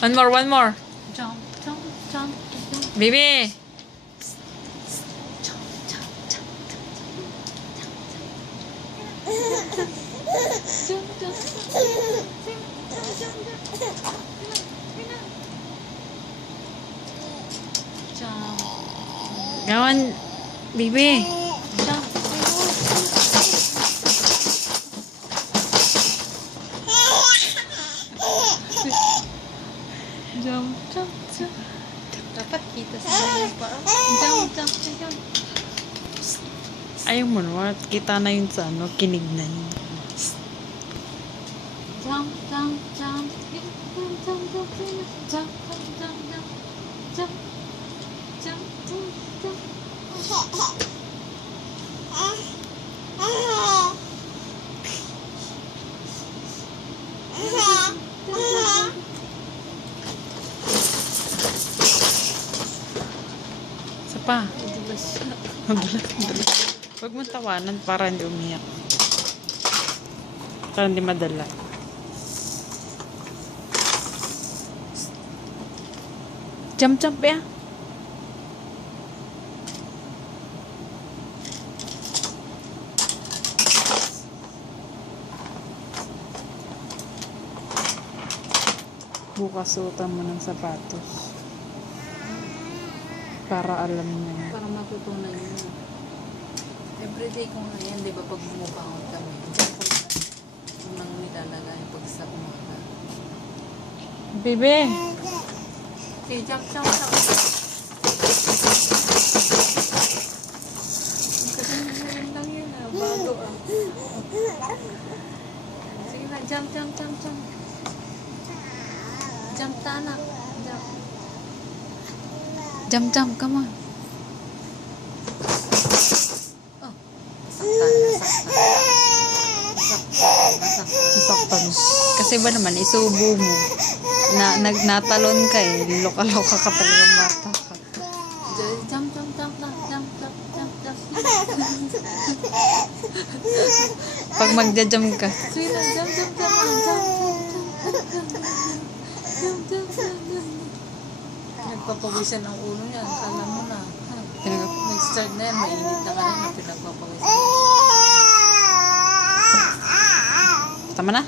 One more, one more. Jump, jump, jump, jump. Baby. Jump, jump, jump, Go on, baby. Jump, jump, jump. Dapat kita sa mga pa. Jump, jump, jump. Ayaw mo naman. Kita na yun sa ano. Kinig na yun. Jump, jump, jump. Jump, jump, jump, jump. Jump, jump, jump, jump. Jump, jump, jump, jump. Isa pa. Madulas siya. Madulas. Huwag mong tawanan para hindi umiyak. Para hindi madala. Jump, jump ya. Bukas suotan mo ng sapatos. Para alam niya. Para matutunan niya. Everyday ko nga yan, di ba, pag bumubangon kami. Diyan ko unang nilalagay pag sa umaga. Bebe! Okay, jump, jump, jump. Kasi ngayon lang yun bago Sige na, jump, jump, jump, jump. Jump, tanak. Jump. Jump, jump, come on. Oh, nasaktan. Kasi ba naman, isubo mo. Natalon ka eh. Loka-loka ka talaga bata ka. Jump, jump, jump, jump, jump, jump, jump, jump. Pag magja-jump ka. Sige na, jump, jump, jump, jump, jump, jump, jump, jump. Nagpapawisan ang ulo niya. Kala mo na. Nag-start na yan. Mainit na kanina. Pinagpapawisan. Tama na?